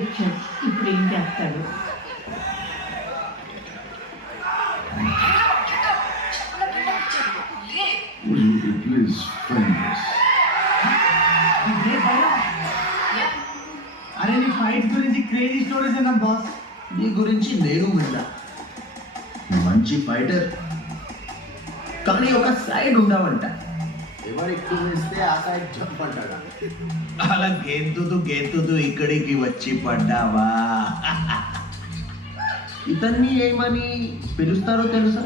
వచ్చాడు. ఇప్పుడు ఏం చేస్తాడు? అరే నీ ఫైట్ గురించి క్రేజీ స్టోరీస్ అన్న బాస్. నీ గురించి నేను విన్నా, మంచి ఫైటర్, కానీ ఒక సైడ్ ఉండవంట. ఎవరు ఎక్కువ వేస్తే ఆ సైడ్ జంప్ అంటాడా? అలా గెంతుతూ ఇక్కడికి వచ్చి పడ్డావా? ఇతన్ని ఏమని పిలుస్తారో తెలుసా?